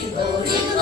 People.